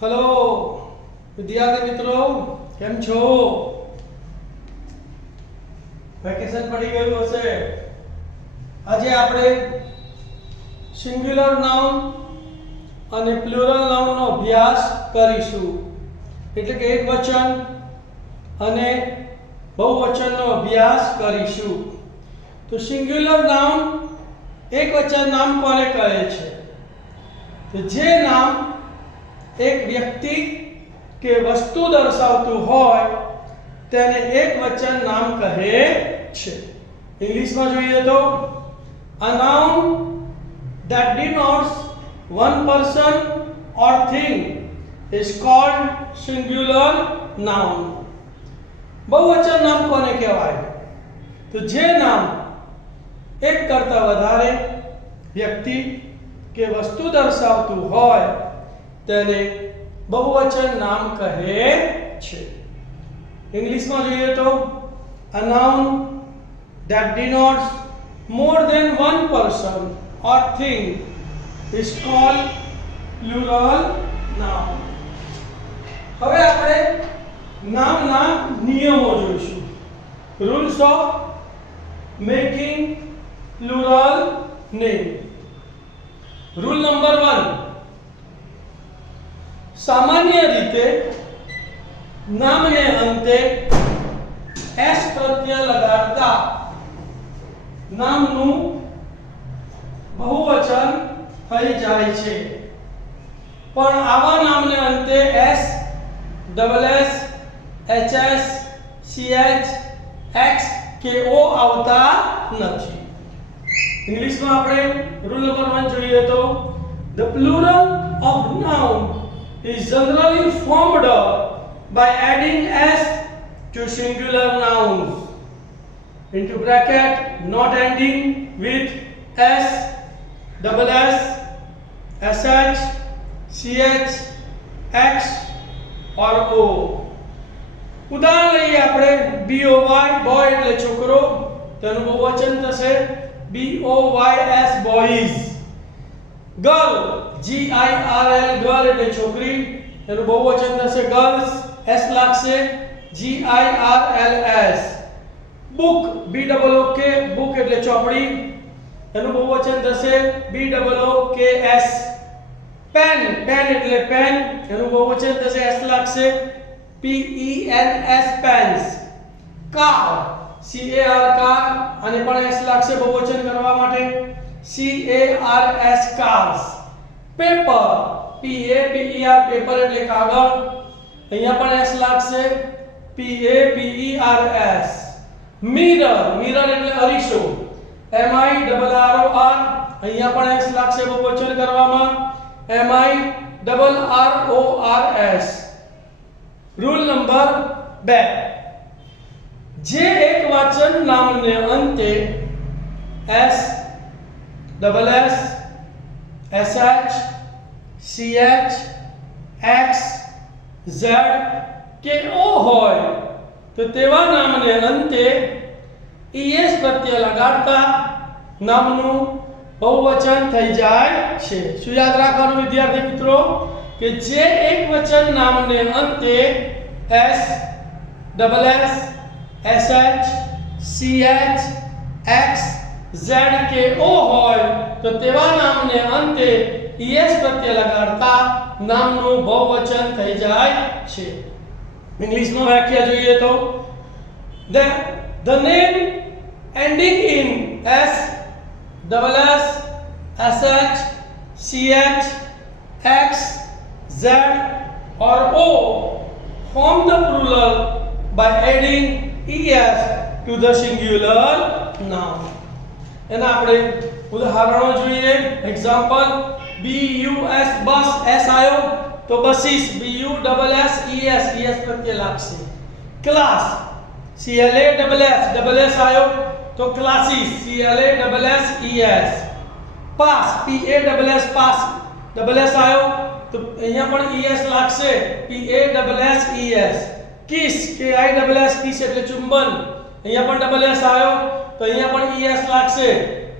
Hello विद्यार्थी मित्रों केम छो વેકેશન પડી ગયું હશે। આજે આપણે સિંગ્યુલર નાઉન અને પ્લુરલ નાઉન નો અભ્યાસ કરીશું, એટલે કે એક વચન અને બહુવચનનો અભ્યાસ કરીશું। તો સિંગ્યુલર નાઉન એક વચન નામ કોને કહે છે? તો જે નામ एक व्यक्ति के वस्तु दर्शावतुं होय तेने एक वचन नाम कहे छे। इंग्लिश में जोईए तो a noun that denotes one person or thing is called singular noun। बहुवचन नाम कोने कहेवाय? तो जे नाम एक करता वधारे व्यक्ति के वस्तु दर्शावतुं होय તેને બહુવચન નામ કહે છે। ઇંગ્લિશમાં જોઈએ તો a noun that denotes more than one person or thing is called plural noun। હવે આપણે નામના નિયમો જોઈશું। Rules of making plural name. Rule number 1, सामान्य रीते नामने अंते एस प्रत्यय लगाड़ता नामनु बहुवचन थई जाय छे, पण आवा नामने अंते S, double S, H S, C H, X के ओ आवता नथी। इंग्लिश में आपणे रूल नंबर 1 જોઈએ तो the plural of noun is generally formed by adding s to singular nouns into bracket not ending with s, double s, sh, ch, x or o। ઉદાહરણ લઈએ આપણે boy boy એટલે છોકરો, તેનું બહુવચન થશે boys boys। Girl girl girl એટલે છોકરી, એનું બહુવચન થશે गर्ल्स, s લાગશે girls। book book book એટલે ચોપડી, એનું બહુવચન થશે books। પેન પેન એટલે પેન, એનું બહુવચન થશે s લાગશે pens pens। Car car car, આને પણ s લાગશે બહુવચન કરવા માટે cars cars। Paper paper paper એટલે કાગળ, અહીંયા પણ s લાગશે pers। મિરર મિરર એટલે અરીસો, mirror, અહીંયા પણ s લાગશે બહુવચન કરવામાં mirrors। રૂલ નંબર 2, જે એક વચન નામને અંતે s, double s, sh, ch, x, z કે o હોય તો તેવા નામને અંતે es પ્રત્યય લગાડતા નામનું બહુવચન થઈ જાય છે। શું યાદ રાખવાનું વિદ્યાર્થી મિત્રો કે જે એક વચન નામને અંતે s, double s, sh, ch, x, z કે o હોય તો તેવા નામને અંતે es પ્રત્યય લગાડતા નામનું બહુવચન થઈ જાય છે। ઇંગ્લિશમાં વ્યાખ્યા જોઈએ તો the name ending in s, double s, sh, ch, x, z or o form the plural by adding es to the singular noun। એના આપણે ઉદાહરણો જોઈએ। એક્ઝામ્પલ bus બસ s આયો તો બસીસ bus es પ્રત્યય લાગશે। ક્લાસ clas આયો તો ક્લાસીસ classes। પાસ pass આયો તો અહીંયા પણ es લાગશે passes। કિસ kiss એટલે ચુંબન, અહીંયા પણ s આયો તો અહીંયા પણ es લાગશે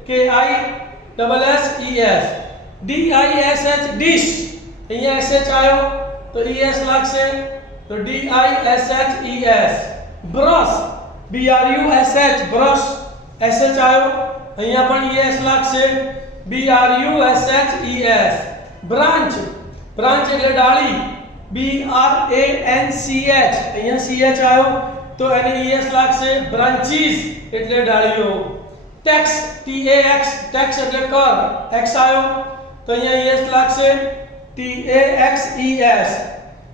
KISSES। DISH અહીંયા sh આયો તો es લાગશે, તો DISHES. Brush BRUSH, brush SH આવ્યો, અહીંયા પણ es લાગશે, BRUSHES. બ્રાન્ચ, બ્રાન્ચ એટલે ડાળી, BRANCH, અહીંયા CH આવ્યો તો એને es લાગશે, બ્રાન્ચીસ એટલે ડાળીઓ. ટેક્સ TAX, ટેક્સ એટલે કર, x આવ્યો તો અહીંયા es લાગશે, TAXES.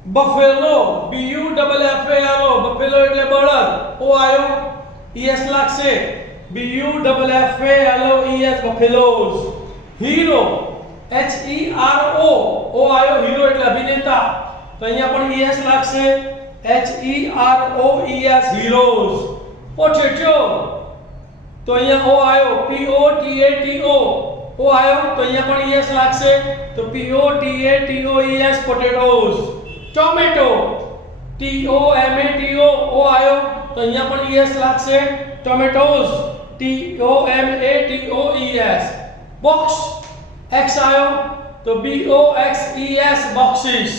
બફેલો BUFFALO, બફેલો એટલે બળદ, o આવ્યો, es લાગશે, BUFFALOES, બફેલોઝ. હીરો HERO, o આવ્યો, હીરો એટલે અભિનેતા તો અહીંયા પણ es લાગશે, HEROES, હીરોઝ. પોટેટો તો અહીંયા o આવ્યો, POTATO, o આવ્યો તો અહીંયા પણ es લાગશે, તો POTATOES, potatoes. Tomato TOMATO, o આવ્યો તો અહીંયા પણ es લાગશે, ટોમેટોઝ, TOMATOES. બોક્સ x આવ્યો તો BOXES, બોક્સીસ.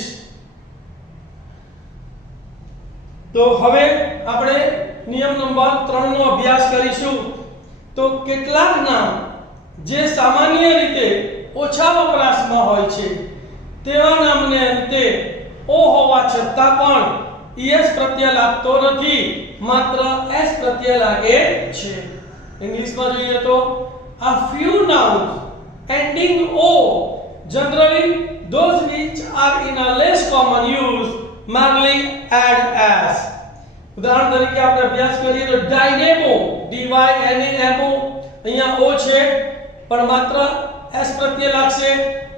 તો હવે આપણે નિયમ નંબર 3 નો અભ્યાસ કરીશું. તો કેટલાક નામ જે સામાન્ય રીતે ઓછા વપરાશમાં હોય છે તેવા નામને અંતે o હોવા છતાં પણ es પ્રત્યય લાગતો નથી, માત્ર s પ્રત્યય લાગે છે. ઇંગ્લિશમાં જોઈએ તો a few nouns ending o, generally those which are in a less common use, merely add as. ઉદાહરણ તરીકે આપણે અભ્યાસ કરીએ તો ડાયનેમો DYNAMO, અહીંયા o છે પણ માત્ર s પ્રત્યય લાગશે,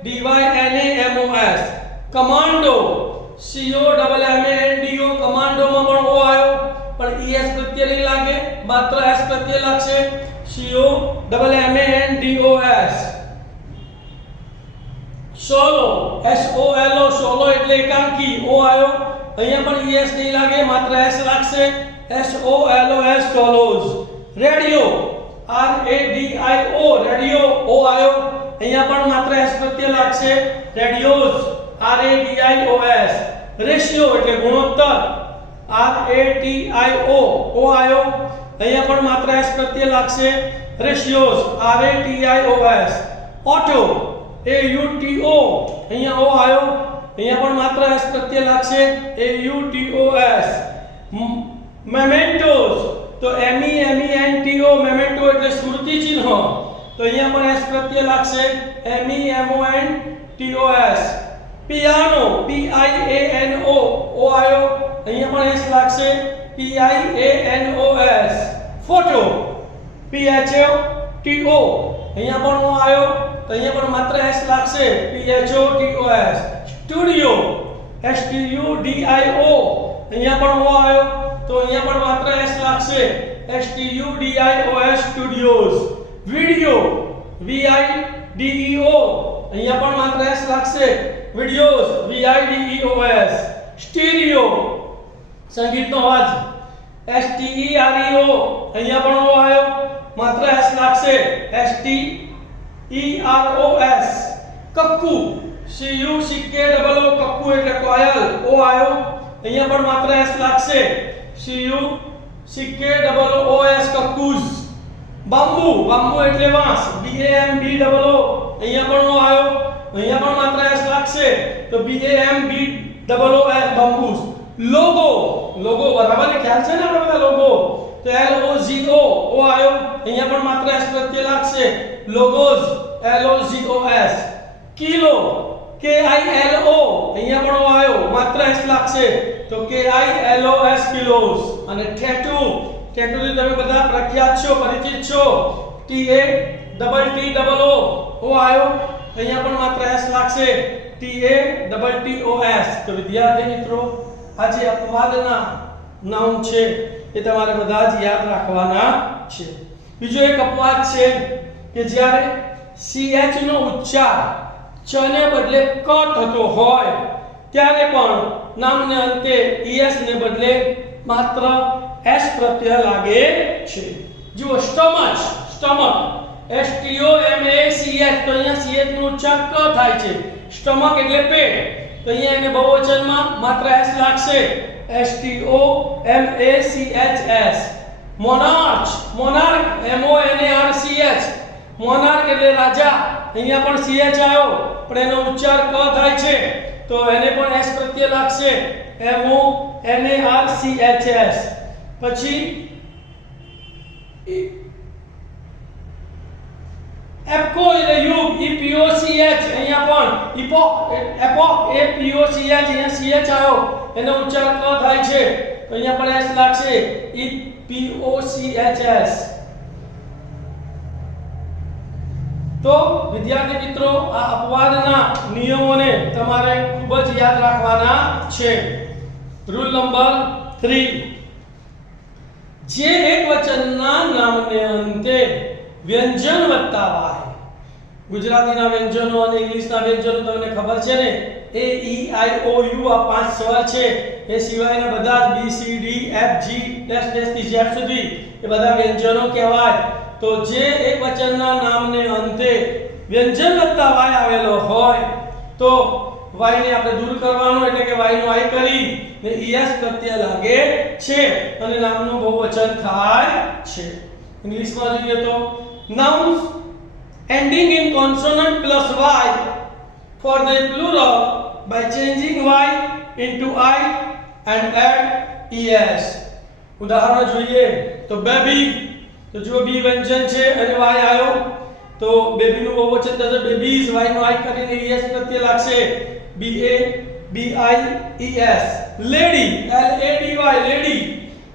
DYNAMOS. કમાન્ડો COMMANDO, કમાન્ડોમાં પણ o આવ્યો પણ es પ્રત્યય નહીં લાગે, માત્ર s પ્રત્યય લાગશે, COMMANDOS. સોલો SOLO, સોલો એટલે એકાંકી, o આવ્યો અહીંયા પણ es નહીં લાગે, માત્ર s લાગશે, SOLOS, solos. Radio RADIO, radio, o આવ્યો અહીંયા પણ માત્ર s પ્રત્યય લાગશે, રેડિયોઝ, RADIOS. રેશિયો એટલે ગુણોત્તર, RATIO, o આવ્યો અહીંયા પણ માત્ર s પ્રત્યય લાગશે, રેશિયોઝ, RATIOS. ઓટો AUTO, અહીંયા o આવ્યો અહીંયા પણ માત્ર s પ્રત્યય લાગશે, AUTOS. મેમેન્ટોસ તો MEMENTO, મેમેન્ટો એટલે સ્મૃતિ ચિહ્ન તો અહીંયા પણ s પ્રત્યય લાગશે, MEMONTOS. પિયાનો PIANO, o આવ્યો અહીંયા પણ s લાગશે, PIANOS. ફોટો PHOTO, અહીંયા પણ o આવ્યો તો અહીંયા પણ માત્ર s લાગશે, PHOTOS. સ્ટુડિયો STUDIO, અહીંયા પણ o આવ્યો તો અહીંયા પણ માત્ર s લાગશે, STUDIOS, સ્ટુડિયોઝ. વિડિયો VIDEO, અહીંયા પણ માત્ર s લાગશે, વિડિયોઝ, VIDEOS. સ્ટીરિયો સંગીતનો અવાજ STEREO, અહીંયા પણ o આવ્યો માત્ર s લાગશે, STEROS. કક્કુ CUCKOO, કક્કુ એટલે કોયલ, o આવ્યો અહીંયા પણ માત્ર s લાગશે, CUCKOOS, કક્કુઝ. બાંબુ, બાંબુ એટલે વાંસ, BAMBOO, અહીંયા પણ o આવ્યો અહીંયા પણ માત્ર s લાગશે, તો BAMBOOS, બાંબુસ. લોગો, લોગો બરાબર ને, ખ્યાલ છે ને આપણે બધા લોગો, તો LOGO, o આવ્યો અહીંયા પણ માત્ર s પ્રત્યય લાગશે, લોગોઝ, LOGOS. કિલો KILO, અહીંયા પણ o આવ્યો માત્ર s લાગશે, તો KILOS, કિલોઝ. અને ટેટુ, ટેટુ થી તમે બધા પ્રખ્યાત છો, પરિચિત છો, TATTOO, o આવ્યો અહીંયા પણ માત્ર s લાગશે, TATTOS. તો વિદ્યાર્થી મિત્રો આ જે અપવાદના નાઉન છે એ તમારે બધા જ યાદ રાખવાના છે. બીજો એક અપવાદ છે કે જ્યારે CH નો ઉચ્ચાર ચ ને બદલે ક થતો હોય ત્યારે પણ નામને અંતે ES ને બદલે માત્ર s પ્રત્યય લાગે છે. જુઓ સ્ટમચ, સ્ટમક STOMACH, તો અહીંયા CH નો ઉચ્ચાર ક થાય છે, સ્ટમક એટલે પેટ, તો અહીંયા એને બહુવચનમાં માત્ર s લાગશે, STOMACHS. મોનાર્ચ, મોનાર્ક MONARCH, મોનાર્ક એટલે રાજા. અહીંયા પણ CH આવ્યો પણ એનો ઉચ્ચાર ક થાય છે તો એને પણ s પ્રત્યય લાગશે, MONARCHS. પછી એપકો એટલે યુગ, EPOCH. અહીંયા પણ એપોક, APOCH, અહીંયા CH આવ્યો એનો ઉચ્ચાર ક થાય છે તો અહીંયા પણ s લાગશે, EPOCHS. તો વિદ્યાર્થી મિત્રો આ અપવાદના નિયમોને તમારે ખૂબ જ યાદ રાખવાના છે. રૂલ નંબર 3, જે એકવચનના નામને અંતે વ્યંજન વત્તા વાય, ગુજરાતીના વ્યંજનો અને ઇંગ્લિશના વ્યંજનો તમને ખબર છે ને, A E I O U આ 5 સ્વર છે, એ સિવાયના બધા B C D F G dash dash થી Z સુધી એ બધા વ્યંજનો કહેવાય. તો જે એકવચનના નામને અંતે વ્યંજન વત્તા વાય આવેલો હોય તો વાય ને આપણે દૂર કરવાનો, એટલે કે વાય નો આઈ કરી ને es પ્રત્યય લાગે છે અને નામનું બહુવચન થાય છે. ઇંગ્લિશમાં જોઈએ તો nouns ending in consonant plus y for the plural by changing y into I and add es. ઉદાહરણ જોઈએ તો baby, તો જો બી વ્યંજન છે અને y આવ્યો તો બેબી નું બહુવચન થશે બેબીઝ, y નો i કરીને es પ્રત્યય લાગશે, BABIES. લેડી, LADY, લેડી,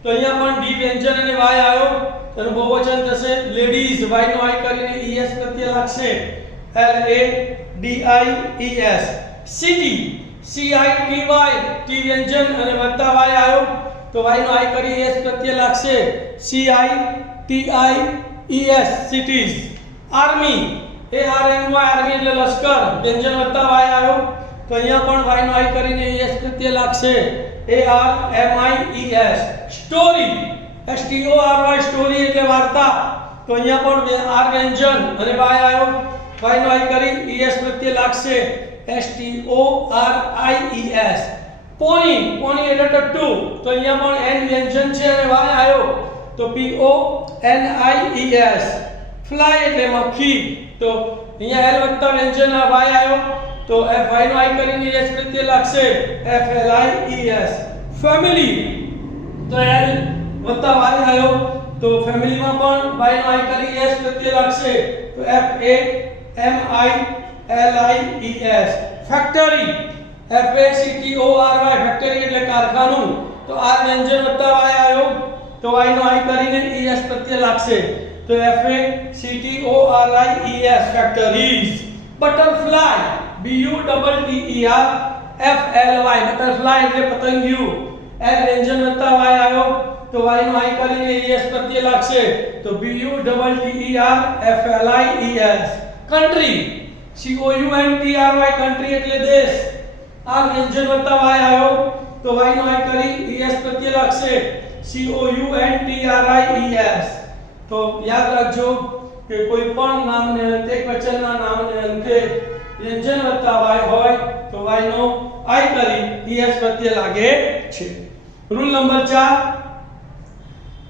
તો અહીંયા પણ ડી વ્યંજન અને y આવ્યો તેનું બહુવચન થશે લેડીઝ, y નો i કરીને es પ્રત્યય લાગશે, LADIES. સિટી, CITY, ટી વ્યંજન અને વત્તા y આવ્યો તો y નો i કરી es પ્રત્યય લાગશે, CITIES, cities. Army, ARMY, army એટલે લશ્કર, વ્યંજન વત્તા y આવ્યો તો અહીંયા પણ y નો i કરીને es પ્રત્યય લાગશે, ARMIES. સ્ટોરી, STORY, સ્ટોરી એટલે વાર્તા, તો અહીંયા પણ r વ્યંજન અને y આવ્યો, y નો i કરી es પ્રત્યય લાગશે, STORIES. પોની, પોની એટલે ટટ્ટુ, તો અહીંયા પણ n વ્યંજન છે અને y આવ્યો તો PONIES. ફ્લાય એટલે મક્ખી, તો અહીંયા l વત્તા વ્યંજન y આવ્યો તો y નો i કરીને s પ્રત્યય લાગશે, FLIES. ફેમિલી, તો l વત્તા y આવ્યો તો ફેમિલીમાં પણ y નો i કરી s પ્રત્યય લાગશે તો FAMILIES. ફેક્ટરી, FACTORY, ફેક્ટરી એટલે કારખાનું, તો r વ્યંજન વત્તા y આવ્યો તો y નો i કરીને es પ્રત્યય લાગશે તો FACTORIES, factories. Butterfly, BUTTERFLY, butterfly એટલે પતંગિયું, l વ્યંજન વત્તા y આવ્યો તો y નો i કરીને es પ્રત્યય લાગશે તો BUTTERFLIES. કન્ટ્રી, COUNTRY, કન્ટ્રી એટલે દેશ, r વ્યંજન વત્તા y આવ્યો તો y નો i કરી es પ્રત્યય લાગશે COUNTRIES. તો યાદ રાખજો કે કોઈ પણ નામને અંતે, એકવચનના નામને અંતે વ્યંજન વત્તા y હોય તો y નો i કરી es પ્રત્યય લાગે છે. રૂલ નંબર 4,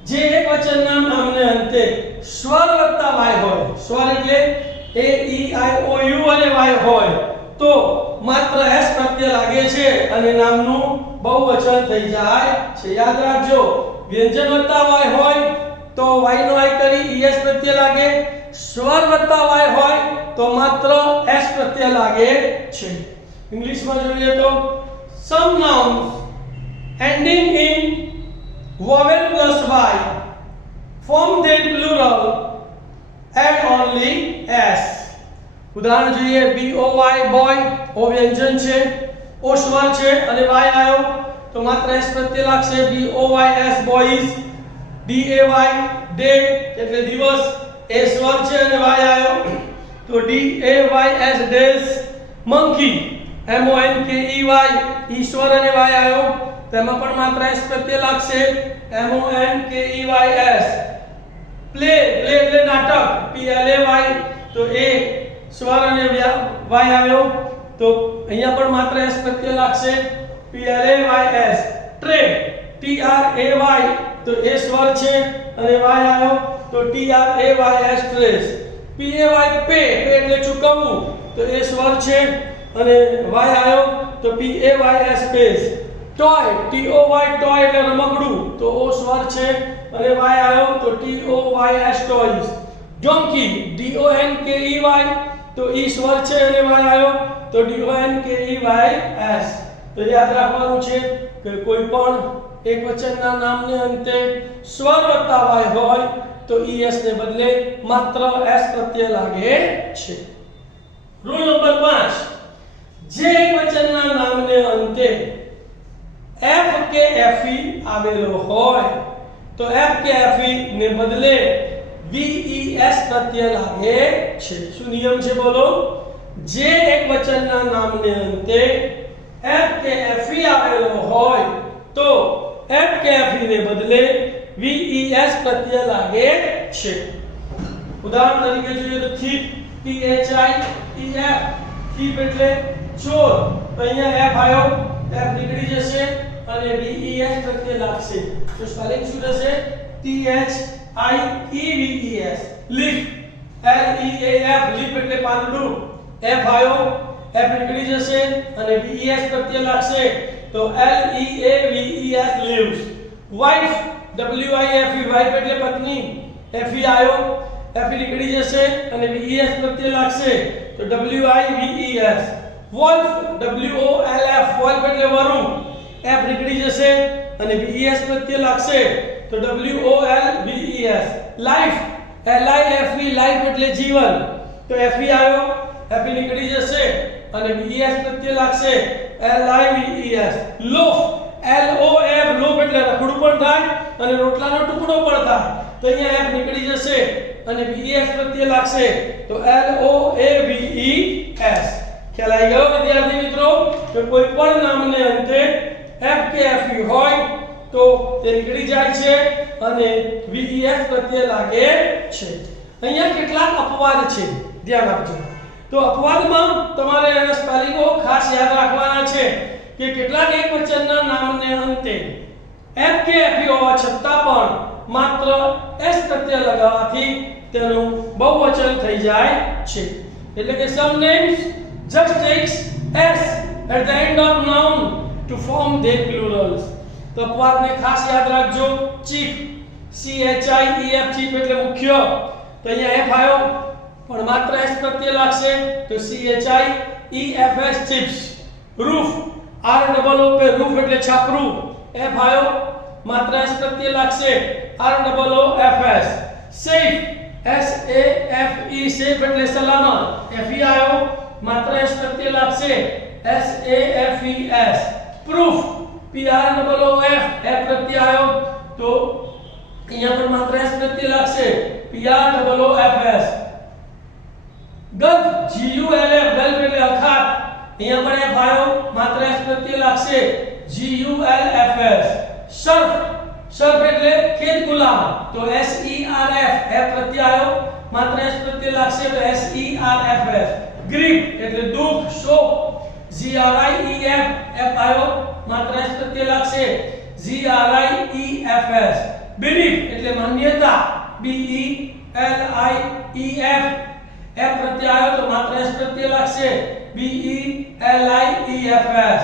જે એકવચનના નામને અંતે સ્વર વત્તા y હોય, સ્વર એટલે A E I O U અને y હોય તો માત્ર s પ્રત્યય લાગે છે અને નામનું બહુવચન થઈ જાય છે. યાદ રાખજો, વ્યંજન વત્તા y હોય તો y નો i કરી es પ્રત્યય લાગે, સ્વર વત્તા y હોય તો માત્ર s પ્રત્યય લાગે છે. ઇંગ્લિશમાં જોઈએ તો some nouns ending in vowel plus y form their plural add only s. ઉદાહરણ જોઈએ BOY, boy, ઓ વ્યંજન છે, ઓ સ્વર છે અને y આવ્યો તો માત્ર s પ્રત્યય લાગશે, BOYS, boys. DAY, day એટલે દિવસ, એ સ્વર છે અને y આવ્યો તો DAYS, days. monkey, MONKEY, ઈશ્વર અને y આવ્યો તેમાં પણ માત્ર s પ્રત્યય લાગશે, MONKEYS. પ્લે, પ્લે એટલે નાટક, PLAY, તો એ સ્વર અને y આવ્યો તો અહીંયા પણ માત્ર s પ્રત્યય લાગશે PLAYS ટ્રે TRAY તો એ સ્વર છે અને y આવ્યો તો TRAYS ટ્રેસ PAY પે એટલે ચૂકવવું તો એ સ્વર છે અને y આવ્યો તો PAYS પેસ ટોય TOY ટોય એટલે રમકડું તો ઓ સ્વર છે અને y આવ્યો તો TOYS ટોયસ ડોંકી DONKEY તો ઈ સ્વર છે અને y આવ્યો તો DONKEYS તો યાદ રાખવાનું છે કે કોઈ પણ એકવચનના નામને અંતે સ્વર વત્તા y હોય તો es ને બદલે માત્ર s પ્રત્યય લાગે છે રૂલ નંબર 5 જે એકવચનના નામને અંતે f કે fe આવેલો હોય તો f કે fe ને બદલે ves પ્રત્યય લાગે છે શું નિયમ છે બોલો જે એકવચનના નામને અંતે f કે fe આવેલો હોય તો f કે fe ને બદલે ves પ્રત્યય લાગે છે ઉદાહરણ તરીકે જોઈએ તો thief THIEF thief એટલે ચોર તો અહીંયા f આવ્યો f નીકળી જશે અને ves પ્રત્યય લાગશે તો સ્પેલિંગ શું થશે THIEVES leaf LEAF leaf એટલે પાંદડું f આવ્યો f નીકળી જશે અને ves પ્રત્યય લાગશે તો LEAVES leaves wife WIFE wife એટલે પત્ની fe આવ્યો f નીકળી જશે અને ves પ્રત્યય લાગશે તો WIVES wolf WOLF wolf એટલે વરુ f નીકળી જશે અને ves પ્રત્યય લાગશે તો WOLVES life LIFE life એટલે જીવન તો fe આવ્યો f નીકળી જશે અને ves પ્રત્યય લાગશે LIVES loaf LOF loaf એટલે રખડું પણ થાય અને રોટલાનો ટુકડો પણ થાય તો અહીંયા f નીકળી જશે અને ves પ્રત્યય લાગશે તો LOAVES ખ્યાલ આવી ગયો વિદ્યાર્થી મિત્રો કે કોઈ પણ નામને અંતે f કે fe હોય તો તે નીકળી જાય છે અને ves પ્રત્યય લાગે છે અહીંયા કેટલાક અપવાદ છે ધ્યાન આપજો તો અપવાદમાં તમારે એના સ્પેલિંગો ખાસ યાદ રાખવાના છે કે કેટલાક એકવચનના નામને અંતે f કે fe હોવા છતાં પણ માત્ર s પ્રત્યય લગાવવાથી તેનું બહુવચન થઈ જાય છે એટલે કે some names just takes s at the end of noun to form their plurals તો અપવાદને ખાસ યાદ રાખજો chief CHIEF chief એટલે મુખ્ય તો અહીંયા f આવ્યો પણ માત્ર s પ્રત્યય લાગશે તો CHIEFS chiefs roof ROO पे roof એટલે છાપરું f આવ્યો માત્ર s પ્રત્યય લાગશે ROOFS safe SAFE safe એટલે સલામત fe આવ્યો માત્ર s પ્રત્યય લાગશે SAFES proof PROOF f પ્રત્યય આવ્યો તો અહીંયા પણ માત્ર s પ્રત્યય લાગશે PROOFS ગલ્ફ GULF ગલ્ફ એટલે અખાત અહીંયા પણ f આવ્યો માત્ર s પ્રત્યય લાગશે GULFS સર્ફ સર્ફ એટલે ખેત ગુલામ તો SERF f પ્રત્યય આવ્યો માત્ર s પ્રત્યય લાગશે તો SERFS ગ્રીફ એટલે દુઃખ શોક GRIEF f આવ્યો માત્ર s પ્રત્યય લાગશે GRIEFS બિલીફ એટલે માન્યતા BELIEF f પ્રત્યય આવ્યો તો માત્ર s પ્રત્યય લાગશે BELIEFS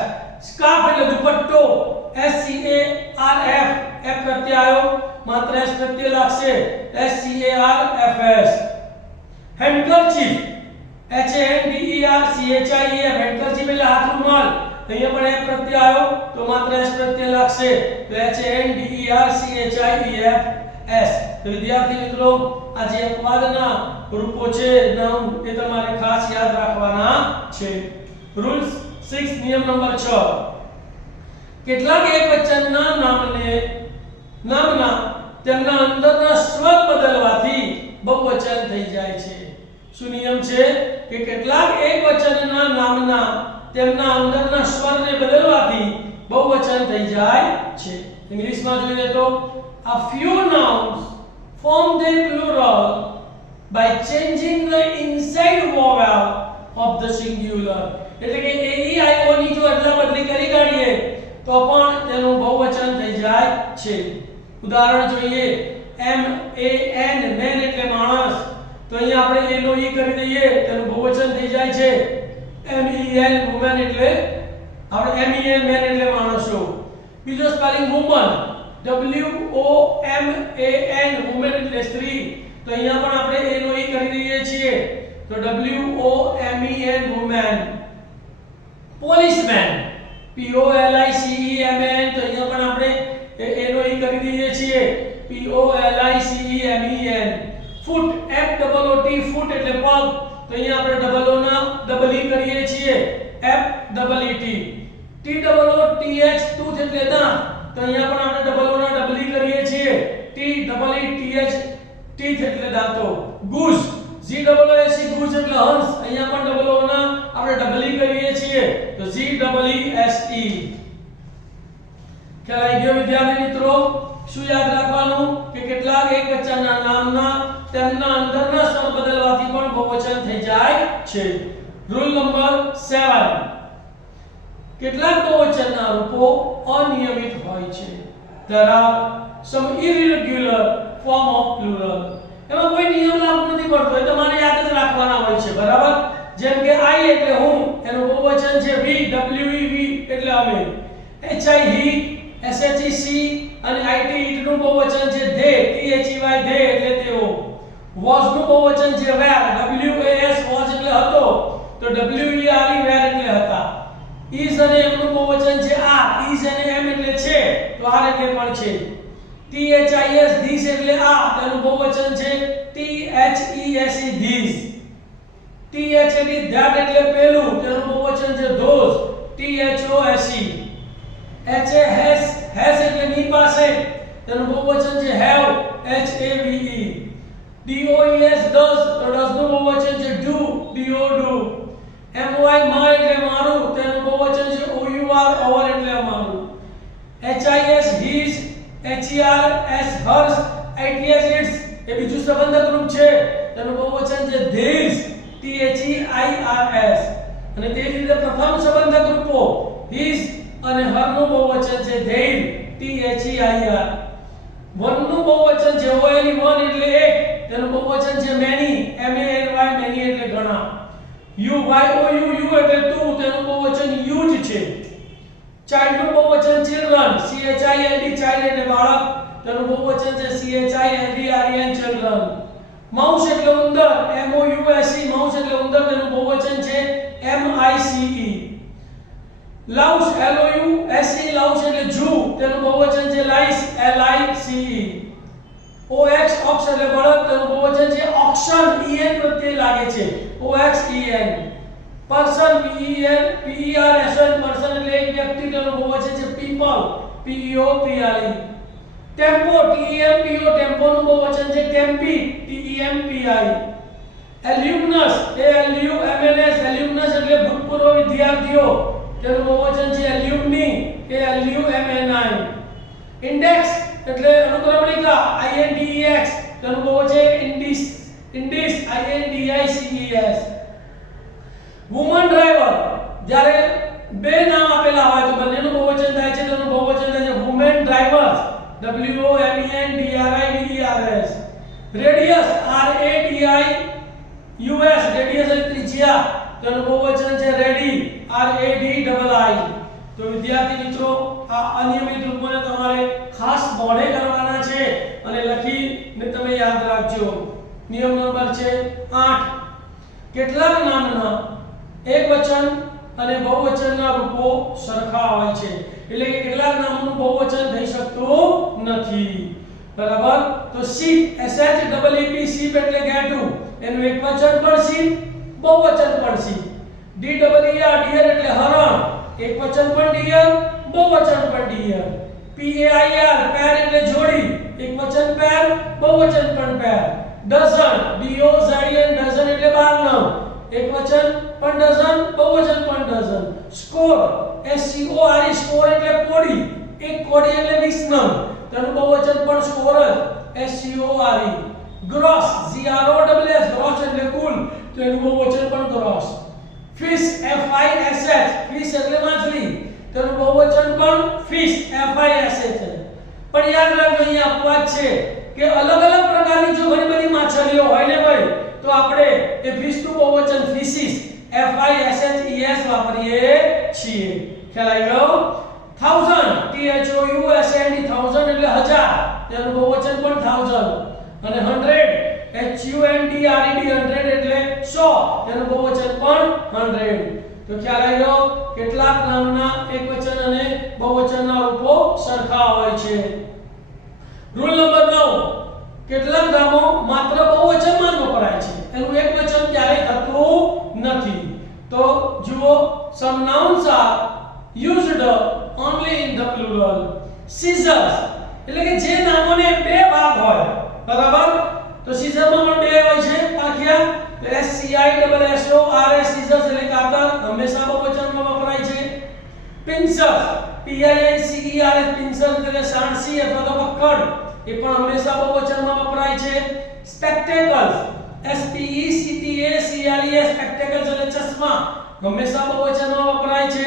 સ્કાર્ફ એટલે દુપટ્ટો SCARF f પ્રત્યય આવ્યો માત્ર s પ્રત્યય લાગશે SCARFS હેન્ડકરચીફ HANDERCHIEF હેન્ડકરચીફ એટલે હાથ રૂમાલ અહીંયા પણ f પ્રત્યય આવ્યો તો માત્ર s પ્રત્યય લાગશે તો HANDERCHIEFS તો વિદ્યાર્થી મિત્રો આ જે અપવાદના રૂપો છે નામ એ તમારે ખાસ યાદ રાખવાના છે રૂલ 6 નિયમ નંબર 6 કેટલાક એકવચનના નામના તેમના અંદરના સ્વર બદલવાથી બહુવચન થઈ જાય છે શું નિયમ છે કે કેટલાક એકવચનના નામના તેમના અંદરના સ્વરને બદલવાથી બહુવચન થઈ જાય છે ઇંગ્લિશમાં જોઈએ તો a few nouns form their plural by changing the inside vowel of the singular એટલે કે AEIO ની જો અદલા બદલી કરી કાઢીએ તો પણ તેનું બહુવચન થઈ જાય છે. ઉદાહરણ જોઈએ MAN મેન એટલે માણસ, તો અહીંયા આપણે A નો E કરી દઈએ તેનું બહુવચન થઈ જાય છે. MEN વુમન એટલે આપણે MEN મેન એટલે માણસો. બીજો સ્પેલિંગ વુમન WOMAN વુમન એટલે સ્ત્રી, તો અહીંયા પણ આપણે A નો E કરી દઈએ છીએ તો WOMEN વુમન. પોલીસમેન POLICEMAN, તો અહીંયા પણ આપણે A નો E કરી દઈએ છીએ POLICEMEN. ફૂટ FOOT ફૂટ એટલે પગ, તો અહીંયા આપણે ડબલ ઓ ના ડબલ E કરીએ છીએ FEET. TOOTH ટૂથ એટલે દાંત, તો અહીંયા પણ આપણે ડબલ ઓ ના ડબલ E કરીએ છીએ TEETH ટીથ એટલે દાંતો. ગૂઝ GOOSE ગૂઝ એટલે હંસ, અહીંયા પણ ડબલ ઓ ના આપણે ડબલ E કરીએ છીએ તો GEESE. ખ્યાલ આવી ગયો વિદ્યાર્થી મિત્રો? શું યાદ રાખવાનું કે કેટલાક એકવચનના નામના તેમના અંદરના સ્વર બદલવાથી પણ બહુવચન થઈ જાય છે. રૂલ નંબર 7, કેટલાક બહુવચનના રૂપો અનિયમિત હોય છે. There are some irregular form of plural. એમાં કોઈ નિયમ લાગુ નથી પડતો, એ તમારે યાદ જ રાખવાના હોય છે, બરાબર? જેમ કે I એટલે હું, એનું બહુવચન છે we, એટલે અમે. HI SHE અને IT નું બહુવચન છે they, THEY they એટલે તેઓ. was નું બહુવચન છે were, WAS was એટલે હતો, તો WERE were એટલે હતા. is અને m નું બહુવચન છે are, is અને m એટલે છે, તો are એટલે પણ છે. THIS these એટલે આ, તેનું બહુવચન છે THESE these. THAT that એટલે પેલું, તેનું બહુવચન છે those, THOSE. has એટલે ની પાસે, તેનું બહુવચન છે have, HAVE. DOES does, તો does નું બહુવચન છે do, DO. MY my એટલે મારું, તેનું બહુવચન છે OUR our એટલે અમારું. HIS his, HERS hers, ITS its એ બીજું સંબંધક રૂપ છે, તેનું બહુવચન છે theirs, THEIRS. અને તે જ રીતે પ્રથમ સંબંધક રૂપો his અને her નું બહુવચન છે their, THEIR. one નું બહુવચન છે ONE one એટલે એક, તેનું બહુવચન છે many, MANY many એટલે ઘણા. YOU એટલે તું, તેનું બહુવચન huge છે. child નું બહુવચન children, CHILD child એટલે બાળક, તેનું બહુવચન છે CHILDREN children. mouse એટલે ઉંદર, MOUSE mouse એટલે ઉંદર, તેનું બહુવચન છે MICE. louse LOUSE louse એટલે જૂ, તેનું બહુવચન છે lice, LICE. OX ox એટલે બળદ, તેનું બહુવચન છે oxen, EN પ્રત્યય લાગે છે OXEN. person PERSON person એટલે એક વ્યક્તિ, તેનું બહુવચન છે people, PEOPLE. tempo TEMPO tempo નું બહુવચન છે tempi, TEMPI. alumnus ALUMNS alumnus એટલે ભૂતપૂર્વ વિદ્યાર્થીઓ, તેનું બહુવચન છે alumni, ALUMNI. index એટલે અનુક્રમણિકા, INDEX, તેનું બહુવચન indices, INDICES. woman driver, જ્યારે બે નામ આપેલા હોય તો બંનેનું બહુવચન થાય છે, તેનું બહુવચન થાય છે women drivers, WOMENDRIVERS. radius RADIUS radius એટલે ત્રિજ્યા, તેનું બહુવચન છે ready, RADII. તો વિદ્યાર્થી મિત્રો, આ અનિયમિત રૂપોને તમારે ખાસ મોઢે કરવાના છે અને લખીને તમે યાદ રાખજો. નિયમ નંબર છે 8, કેટલાક નામના એકવચન અને બહુવચનના રૂપો સરખા હોય છે, એટલે કે કેટલાક નામનું બહુવચન થઈ શકતું નથી, બરાબર? તો sheep SHEEP sheep એટલે ગેંડું, એનું એકવચન પણ sheep, બહુવચન પણ sheep. DEER deer એટલે હરણ, એકવચન પણ deer, બહુવચન પણ deer. PAIR પેર એટલે જોડી, એકવચન પેર, બહુવચન પણ પેર. dozen DOZEN dozen એટલે 12, એકવચન પણ dozen, બહુવચન પણ dozen. score SCORE score એટલે કોડી, એક કોડી એટલે 20 નંગ, તેનું બહુવચન પણ score જ, SCORE. gross GROSS gross એટલે કુલ, તો એનું બહુવચન પણ gross. Fish F I S H fish એટલે માછલી તેનું બહુવચન પણ fish F I S H છે પણ યાદ રાખજો અહીંયા અપવાદ છે કે અલગ અલગ પ્રકારની જો ઘણી બધી માછલીઓ હોય ને ભાઈ તો આપણે એ ફિશ નું બહુવચન ફિશિસ F I S H E S વાપરીએ છીએ ખ્યાલ આવી ગયો 1000 T H O U S A N D 1000 એટલે 1000 તેનું બહુવચન પણ 1000 અને 100 H U N D R E D 100 એટલે 100 તેનું બહુવચન પણ 100 તો ખ્યાલ આવી ગયો કેટલાક નામના એકવચન અને બહુવચનના રૂપો સરખા હોય છે રૂલ નંબર 9 કેટલાક નામો માત્ર બહુવચનમાં જ વપરાય છે એનું એકવચન ક્યારેય થતું નથી તો જુઓ some nouns are used only in the plural scissors એટલે કે જે નામોને બે ભાગ હોય બરાબર તો scissors માં પણ બે હોય છે પાખિયા તો S C I S O R S scissors એટલે કાતર હંમેશા બહુવચનમાં વપરાય છે pincers P I N C E R S pincers એટલે સાણસી અથવા તો પકડ એ પણ હંમેશા બહુવચનમાં વપરાય છે spectacles S P E C T A C L E S spectacles એટલે ચશ્મા હંમેશા બહુવચનમાં વપરાય છે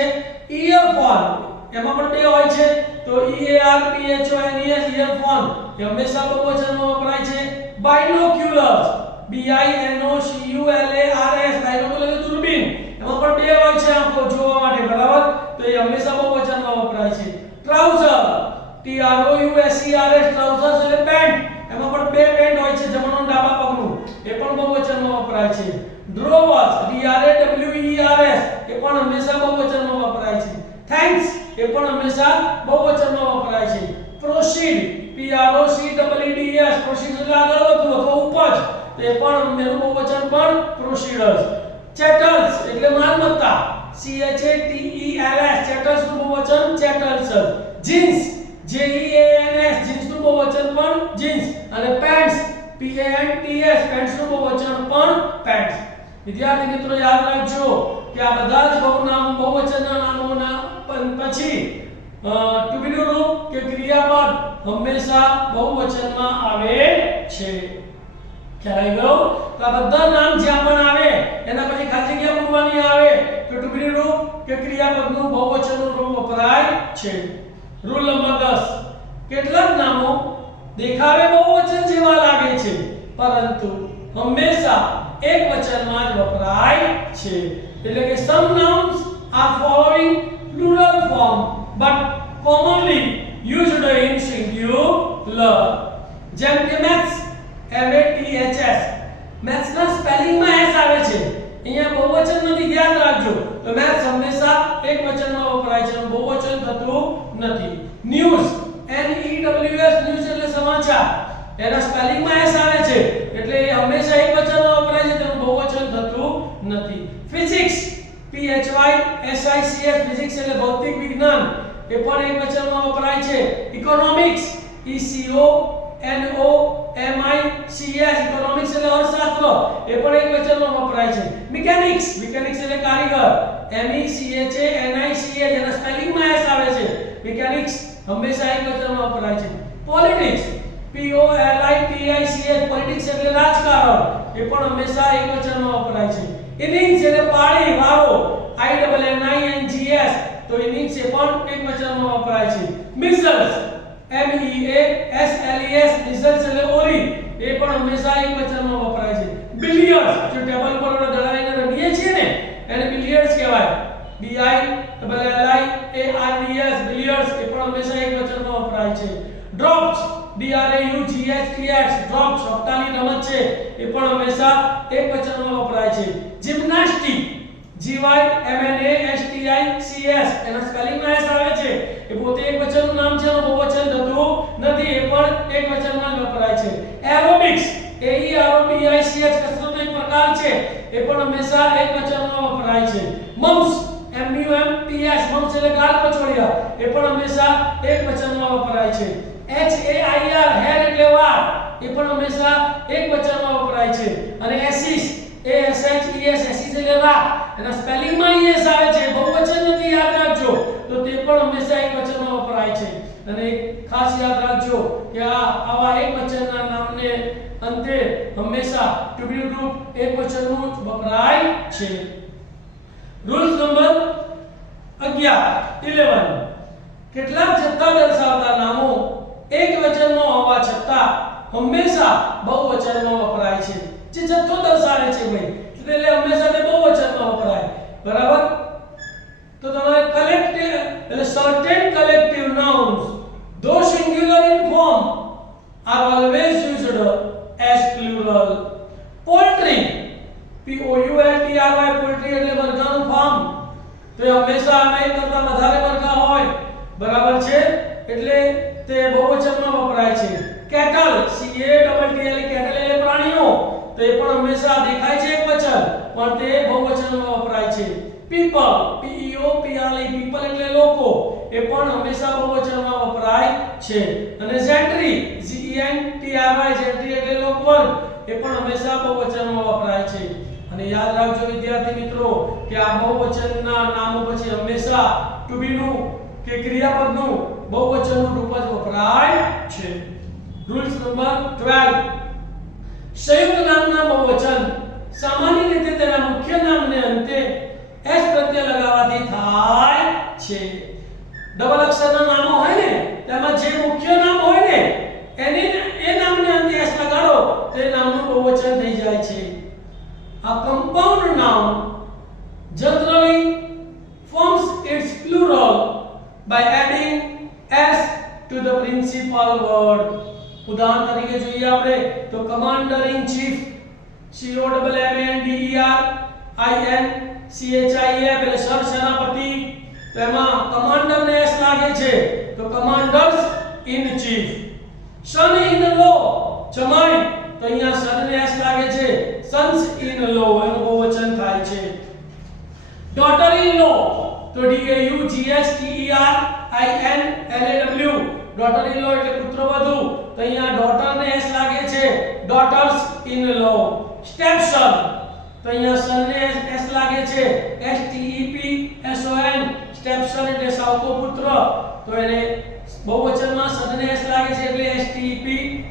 earphone એમાં પણ બે હોય છે તો E A R P H O N E S earphone એ હંમેશા બહુવચનમાં વપરાય છે binoculars B I N O C U L A R S binocular એટલે દૂરબીન એમાં પણ બે હોય છે આંખો જોવા માટે બરાબર તો એ હંમેશા બહુવચનમાં વપરાય છે trouser T R O U S E R S trousers એટલે પેન્ટ એમાં પણ બે પેન્ટ હોય છે જમણું ડાબા પગનું એ પણ બહુવચનમાં વપરાય છે drawers D R A W E R S એ પણ હંમેશા બહુવચનમાં વપરાય છે thanks એ પણ હંમેશા બહુવચનમાં વપરાય છે proceed P R O C E E D S proceed એટલે આગળ વધવું અથવા ઉપજ તો એ પણ એનું બહુવચન પણ proceeders chattels એટલે માલમત્તા C H A T E L S chattels નું બહુવચન chattels jeans J E A N S jeans નું બહુવચન પણ jeans અને pants P A N T S pants નું બહુવચન પણ pants વિદ્યાર્થી મિત્રો યાદ રાખજો કે આ બધા જ બહુવચનના નામોના પછી ટુ બી નું રૂપ કે ક્રિયાપદ હંમેશા બહુવચનમાં આવે છે ખ્યાલ આવી ગયો તો આ બધા નામ જ્યાં પણ આવે એના પછી ખાલી જગ્યા પૂરવાની આવે તો ટુ બી નું રૂપ કે ક્રિયાપદનું બહુવચનનું રૂપ વપરાય છે રૂલ નંબર 10 કેટલાક નામો દેખાવે બહુવચન જેવા લાગે છે પરંતુ હંમેશા એકવચનમાં જ વપરાય છે એટલે કે some nouns are following plural form but commonly used in singular જેમ કે maths M A T H S maths ના સ્પેલિંગ માં s આવે છે અહીંયા બહુવચન નથી યાદ રાખજો તો maths હંમેશા એકવચનમાં વપરાય છે બહુવચન થતું નથી news N E W S news એટલે સમાચાર એના સ્પેલિંગ માં s આવે છે એટલે એ હંમેશા એકવચનમાં વપરાય છે તેનું બહુવચન થતું નથી physics P H Y S I C S physics એટલે ભૌતિક વિજ્ઞાન એ પણ એકવચનમાં વપરાય છે economics E C O N O M I C S economics એટલે અર્થશાસ્ત્ર એ પણ એકવચનમાં વપરાય છે mechanics એટલે કારીગર M E C H A N I C S એના સ્પેલિંગ માં s આવે છે mechanics હંમેશા એકવચનમાં વપરાય છે politics P O L I T I C S politics એટલે રાજકારણ એ પણ હંમેશા એકવચનમાં વપરાય છે innings એટલે પાળી વારો I N I N G S તો innings એ પણ એકવચનમાં વપરાય છે measles M E A S L E S measles એટલે ઓરી એ પણ હંમેશા એકવચનમાં વપરાય છે billiards જો ટેબલ પર આપણે દડાઈને રમીએ છીએ ને એને billiards કહેવાય B I L L I A R D S billiards એ પણ હંમેશા એકવચનમાં વપરાય છે drops D R A U G H T S drops હપ્તાની રમત છે એ પણ હંમેશા એકવચનમાં વપરાય છે gymnastics G Y M N A S T I C S એના સ્પેલિંગ માં s આવે છે એ પોતે એકવચનનું નામ છે એનું બહુવચન થતું નથી એ પણ એકવચનમાં જ વપરાય છે aerobics A E R O B I C H કસરતનો એક પ્રકાર છે એ પણ હંમેશા એકવચનમાં વપરાય છે mumps M U M P S mumps એટલે ગાલ પછોડિયા એ પણ હંમેશા એકવચનમાં વપરાય છે H A I R hair એટલે વાળ એ પણ હંમેશા એકવચનમાં વપરાય છે અને assis A S H E S assis એટલે રાખ એના સ્પેલિંગ માં s આવે છે બહુવચન નથી યાદ રાખજો તો તે પણ હંમેશા એકવચનમાં વપરાય છે અને ખાસ યાદ રાખજો કે આવા એકવચનના નામને અંતે હંમેશા ટુ બી રૂપ એકવચનનું જ વપરાય છે રૂલ્સ નંબર 11 કેટલાક જથ્થા દર્શાવતા નામો એકવચનમાં હોવા છતાં હંમેશા બહુવચનમાં વપરાય છે. જે જથ્થો દર્શાવે છે ભાઈ એટલે હંમેશા તે બહુવચનમાં વપરાય. બરાબર? તો તમારે કલેક્ટિવ એટલે certain collective nouns though singular in form are always used as plural. Poultry, POULTRY, poultry એટલે મરઘાનું ફાર્મ. તો એ હંમેશા અમે કરતા વધારે મરઘા હોય. બરાબર છે? એટલે તે બહુવચનમાં વપરાય છે. કેટલ, CATTLE, કેટલ એટલે પ્રાણીઓ. તો એ પણ હંમેશા દેખાય છે એકવચન પણ તે બહુવચનમાં વપરાય છે. people, PEOPLE, people એટલે લોકો. એ પણ હંમેશા બહુવચનમાં વપરાય છે. અને gentry, GENTRY, gentry એટલે લોકવર્ગ. એ પણ હંમેશા બહુવચનમાં વપરાય છે. અને યાદ રાખજો વિદ્યાર્થી મિત્રો કે આ બહુવચનના નામો પછી હંમેશા to be નું કે ક્રિયાપદનું બહુવચનનું રૂપ જ વપરાય છે. રૂલ્સ નંબર 12 સંયુક્ત નામના બહુવચન સામાન્ય રીતે તેના મુખ્ય નામને અંતે s પ્રત્યય લગાવવાથી થાય છે. ડબલ અક્ષરના નામો હોય ને તેમાં જે મુખ્ય નામ હોય ને એ નામને અંતે s લગાડો તો એ નામનું બહુવચન થઈ જાય છે. A compound noun generally forms its plural by adding s to the principal word. ઉદાહરણ તરીકે જોઈએ આપણે તો કમાન્ડર ઇન ચીફ, COMMANDER એટલે સર સેનાપતિ. તો એમાં કમાન્ડર ને s લાગે છે તો commanders in chief. Son in law જમાઈ તો અહીંયા સન ને s લાગે છે સન્સ ઇન લો એનું બહુવચન થાય છે. ડોટર ઇન લો તો DAUGSTERINLAW ડોટર ઇન લો એટલે પુત્રવધુ. તો અહીંયા ડોટર ને s લાગે છે ડોટર્સ ઇન લો. સ્ટેપસન તો અહીંયા સન ને s લાગે છે STEPSON સ્ટેપસન એટલે સાવકો પુત્ર. તો એને બહુવચનમાં સન ને s લાગે છે એટલે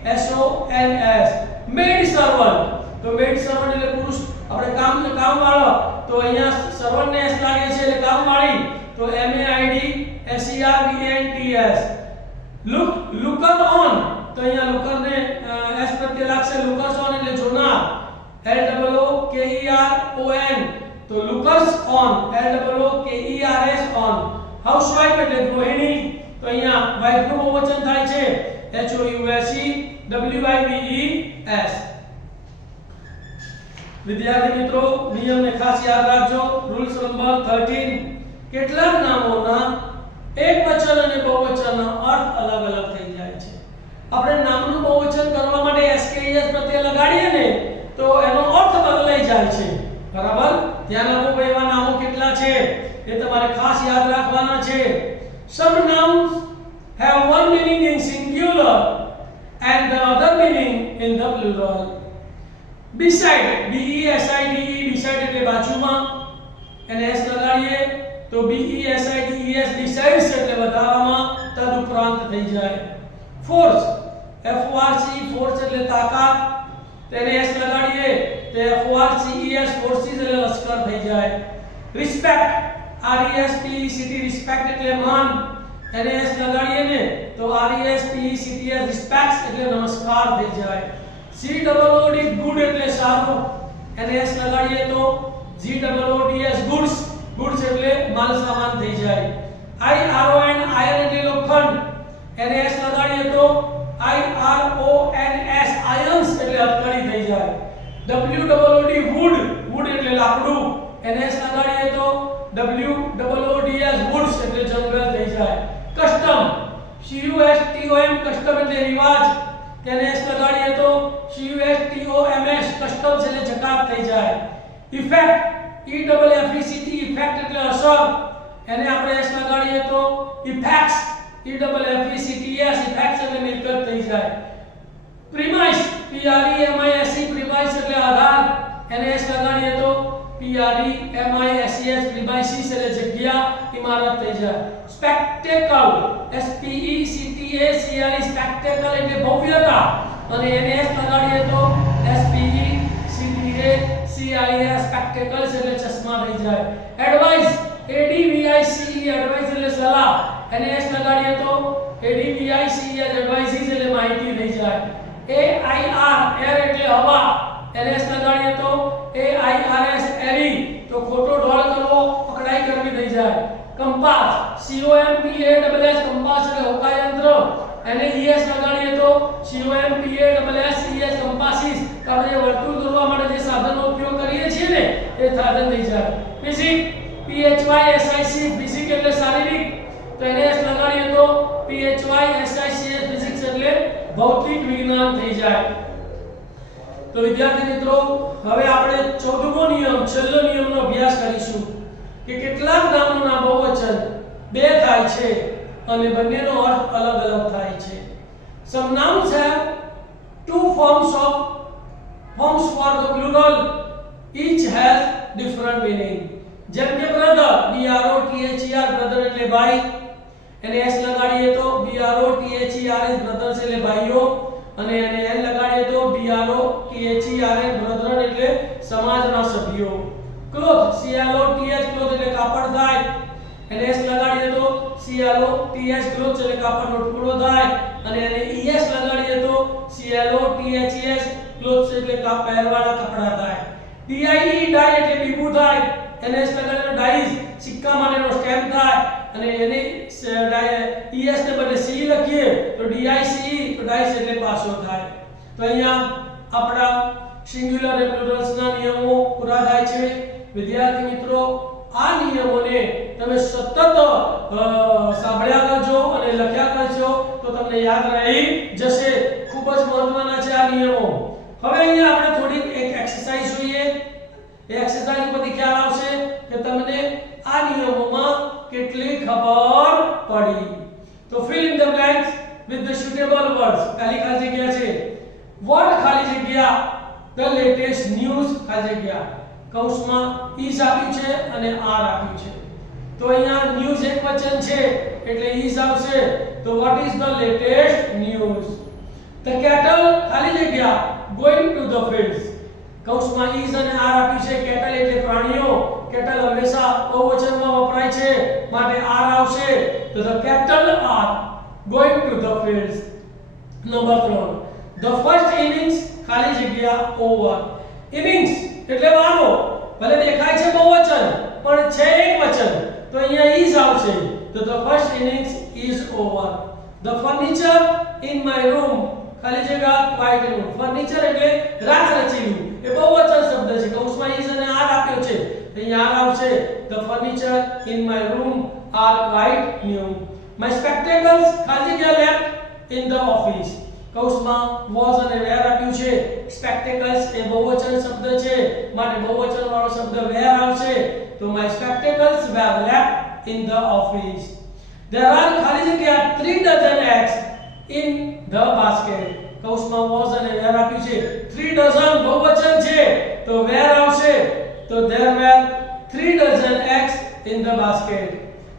STEPSONS. મેડ સર્વન્ટ તો મેડ સર્વન્ટ એટલે પુરુષ આપણે કામવાળો. તો અહીંયા સર્વન્ટ ને s લાગે છે એટલે કામવાળી. તો MAIDSERVANTS. લુકર ઓન તો અહીંયા લુકર ને s પ્રત્યય લાગશે લુકર્સ ઓન એટલે જોનાર. LOOKERON તો લુકર્સ ઓન LOOKERS ઓન. હાઉસવાઇફ એટલે ગૃહિણી. તો અહીંયા વાઇફ નું બહુવચન થાય છે HOUSEWIVES. વિદ્યાર્થી મિત્રો નિયમને ખાસ યાદ રાખજો. રૂલ્સ નંબર 13 કેટલાક નામોના એકવચન અને બહુવચનના અર્થ અલગ અલગ થઈ જાય છે. આપણે નામનું બહુવચન કરવા માટે SKES પ્રત્યય લગાડીએ ને તો એનો અર્થ બદલાઈ જાય છે. બરાબર? ધ્યાન આપો ભાઈ એવા નામો કેટલા છે એ તમારે ખાસ યાદ રાખવાના છે. Some nouns have one meaning in singular and the other meaning in the plural. Beside, BESIDE, beside એટલે બાજુમાં એને s લગાડીએ તો BESIDES besides એટલે વધારામાં તદુપરાંત થઈ જાય. Force, FORCE, force એટલે તાકાત. તેને s લગાડીએ તો FORCES forces એટલે લશ્કર થઈ જાય. Respect, RESPECT respect એટલે માન. એને s લગાડીએ ને તો RESPECTS respects એટલે નમસ્કાર થઈ જાય. COOD good એટલે સારું. એને s લગાડીએ તો GOODS goods, goods એટલે માલ સામાન થઈ જાય. IRON iron એટલે લોખંડ. એને s લગાડીએ તો IRONS ions એટલે હથકડી થઈ જાય. WOOD wood, wood એટલે લાકડું. એને s લગાડીએ તો WOODS woods એટલે જંગલ થઈ જાય. કસ્ટમ, CUSTOM કસ્ટમ એટલે રિવાજ. તેને s લગાડીએ તો CUSTOMS કસ્ટમ્સ એટલે જકાત થઈ જાય. ઇફેક્ટ, EFFECT ઇફેક્ટ એટલે અસર. એને આપણે s લગાડીએ તો ઇફેક્ટ્સ, EFFECTS ઇફેક્ટ્સ એટલે મિલકત થઈ જાય. પ્રીમાઇસ, PREMISE પ્રીમાઇસ એટલે આધાર. એને s લગાડીએ તો PREMISES પ્રીમાઇસીસ એટલે જગ્યા ઇમારત થઈ જાય. સ્પેક્ટેકલ, SPECTACLE સ્પેક્ટેકલ એટલે ભવ્યતા. અને એને s લગાડીએ તો SPECTACLE CIS સ્પેક્ટેકલ્સ એટલે ચશ્મા થઈ જાય. એડવાઇસ ADVICE એડવાઇસ એટલે સલાહ, અને S લગાડીએ તો ADVICE એડવાઇસીસ એટલે માહિતી થઈ જાય. AIR એર એટલે હવા, NS લગાડીએ તો AIRS એરી તો ખોટો ઢોળ કરવો, પકડાઈ કરવી થઈ જાય. કંપાસ COMPASS કંપાસ એટલે હોકાયંત્ર, અને ES લગાડીએ તો COMPASS કંપાસીસ તો આપણે જે વર્તુળ દોરવા માટે જે સાધનનો ઉપયોગ કરીએ છીએ ને એ સાધન થઈ જાય. ફિઝિક PHYSIC ફિઝિક એટલે શારીરિક, તો NS લગાડીએ તો PHYSIC ફિઝિક્સ એટલે ભૌતિક વિજ્ઞાન થઈ જાય. તો વિદ્યાર્થી મિત્રો, હવે આપણે 14મો નિયમ, છેલ્લો નિયમનો અભ્યાસ કરીશું કે કેટલાક નામોના બહુવચન બે થાય છે અને બંનેનો અર્થ અલગ અલગ થાય છે. Some nouns have two forms for the plural, each has different meaning. જેમ કે brother, BROTHER brother એટલે ભાઈ, અને S લગાડીએ તો BROTHER brother એટલે ભાઈઓ, અને N લગાડીએ તો BROTHER brethren એટલે સમાજના સભ્યો. ક્લોથ CLOTH ક્લોથ એટલે કાપડ થાય, અને S લગાડીએ તો CLOTH ક્લોથ એટલે કાપડનો ટુકડો થાય, અને ES લગાડીએ તો CLOTHES ક્લોથ એટલે પહેરવાના કપડા થાય. DIE ડાઈ એટલે બીબું થાય, NS લગાડીએ તો ડાઈસ સિક્કા માટેનો સ્ટેમ્પ થાય, અને ES ને બદલે C લખીએ તો DICE તો ડાઈસ એટલે પાસો થાય. તો અહીંયા આપણા સિંગ્યુલર અને પ્લુરલ્સના નિયમો પૂરા થાય છે. વિદ્યાર્થી મિત્રો, આ નિયમોને તમે સતત સાંભળ્યા કરજો અને લખ્યા કરજો તો તમને યાદ રહી જશે. ખૂબ જ મહત્વના છે આ નિયમો. હવે અહીંયા આપણે થોડીક એક એક્સરસાઇઝ જોઈએ. એ એક્સરસાઇઝ પરથી ખ્યાલ આવશે કે તમને આ નિયમોમાં કેટલી ખબર પડી. તો fill in the blanks with the suitable words. ખાલી જગ્યા છે. what ખાલી જગ્યા the latest news ખાલી જગ્યા. કૌંસમાં is આપ્યું છે અને r આપ્યું છે. તો અહીંયા ન્યૂઝ એક વચન છે એટલે is આવશે. તો what is the latest news? The cattle ખાલી જગ્યા going to the fields. કૌંસમાં is અને r આપ્યું છે. cattle એટલે પ્રાણીઓ. cattle હંમેશા બહુવચનમાં વપરાય છે માટે r આવશે. તો the cattle are going to the fields. Number 3, the first innings ખાલી જગ્યા over. innings એટલે વારો, ભલે દેખાય છે બહુવચન પણ છે એક વચન, તો અહીંયા is આવશે. તો the first innings is over. The furniture in my room ખાલી જગ્યા quiet room. furniture એટલે રાખ રચીલું, એ બહુવચન શબ્દ છે. કૌંસમાં is અને r આપ્યો છે, તો અહીંયા r આવશે. The furniture in my room are quite new. My spectacles ખાલી જગ્યા left in the office. કૌંસમાં was અને where આપ્યું છે. spectacles એ બહુવચન શબ્દ છે માટે બહુવચન વાળો શબ્દ where આવશે. તો my spectacles were left in the office. There are ખાલી જગ્યા 3 dozen eggs in the basket. કૌંસમાં was અને where આપ્યું છે. 3 dozen બહુવચન છે તો where આવશે. તો there were 3 dozen eggs in the basket.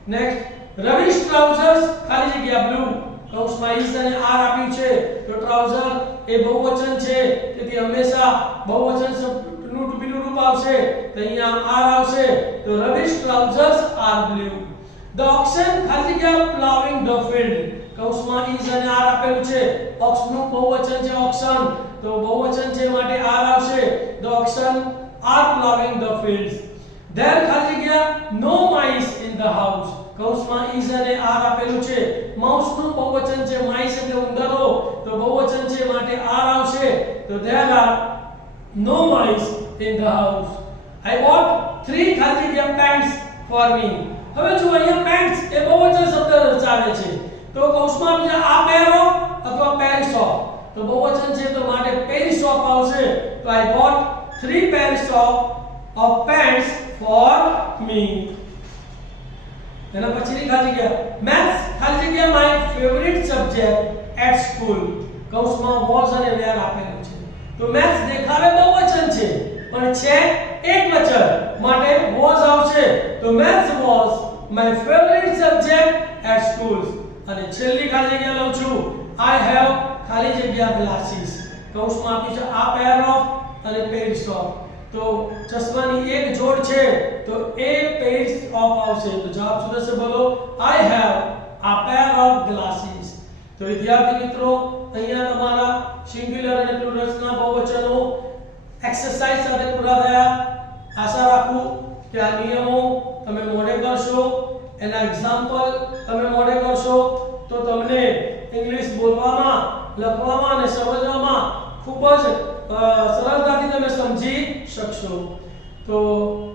Next, Ravi's trousers ખાલી જગ્યા blue. કૌંસમાં is અને r આપ્યું છે તો ટ્રાઉઝર એ બહુવચન છે તેથી હંમેશા બહુવચન શબ્દનું બીજું રૂપ આવશે. તો અહીંયા r આવશે. તો Ravi's trousers are blue. The oxen ખાલી જગ્યા plowing the field. કૌંસમાં is અને r આપેલું છે. oxનું બહુવચન છે oxen, તો બહુવચન છે માટે r આવશે. The oxen are plowing the fields. There ખાલી જગ્યા no mice in the house. કૌંસમાં is અને r આપેલું છે. માઉસનું બહુવચન છે mice એટલે ઉંદરો, તો બહુવચન છે માટે r આવશે. તો there are no mice in the house. I bought 3 ખાલી જગ્યા pants for me. હવે જો અહીંયા pants એ બહુવચન શબ્દ દર્શાવે છે, તો કૌંસમાં બીજા આ pair of અથવા pairs of, તો બહુવચન છે તો માટે pairs of આવશે. તો I bought 3 pairs of pants for me. એના પછીની ખાલી જગ્યા maths ખાલી જગ્યા my favorite subject at school. કૌંસમાં was અને where આપેલું છે. તો maths દેખાવે બહુવચન છે પણ છે એક વચન માટે was આવશે. તો maths was my favorite subject at school. અને છેલ્લી ખાલી જગ્યા લઉં છું I have ખાલી જગ્યા glasses. કૌંસમાં આપ્યું છે આ pair of અને pairs of. તો ચશ્માની એક જોડ છે તો a pairs of આવશે તો જવાબ શું થશે બોલો I have a pair of glasses તો વિદ્યાર્થી મિત્રો અહીંયા તમારા સિંગ્યુલર અને પ્લુરલ્સના બહુવચનો એક્સરસાઇઝ સાથે પૂરા થયા આશા રાખું કે આ નિયમો તમે મોઢે કરશો એના એક્ઝામ્પલ તમે મોઢે કરશો તો તમને ઇંગ્લિશ બોલવામાં લખવામાં અને સમજવામાં ખૂબ જ સરળતાથી તમે સમજી શકશો તો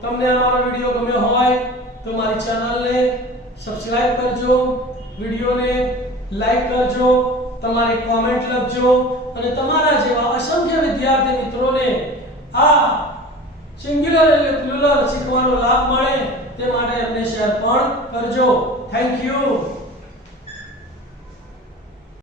તમને અમારો વિડિયો ગમ્યો હોય તો મારી ચેનલને સબસ્ક્રાઇબ કરજો વિડિયોને લાઈક કરજો તમારી કોમેન્ટ લખજો અને તમારા જેવા અસંખ્ય વિદ્યાર્થી મિત્રોને આ સિંગ્યુલર અને પ્લુરલ શીખવાનો લાભ મળે તે માટે અમને શેર પણ કરજો થેન્ક યુ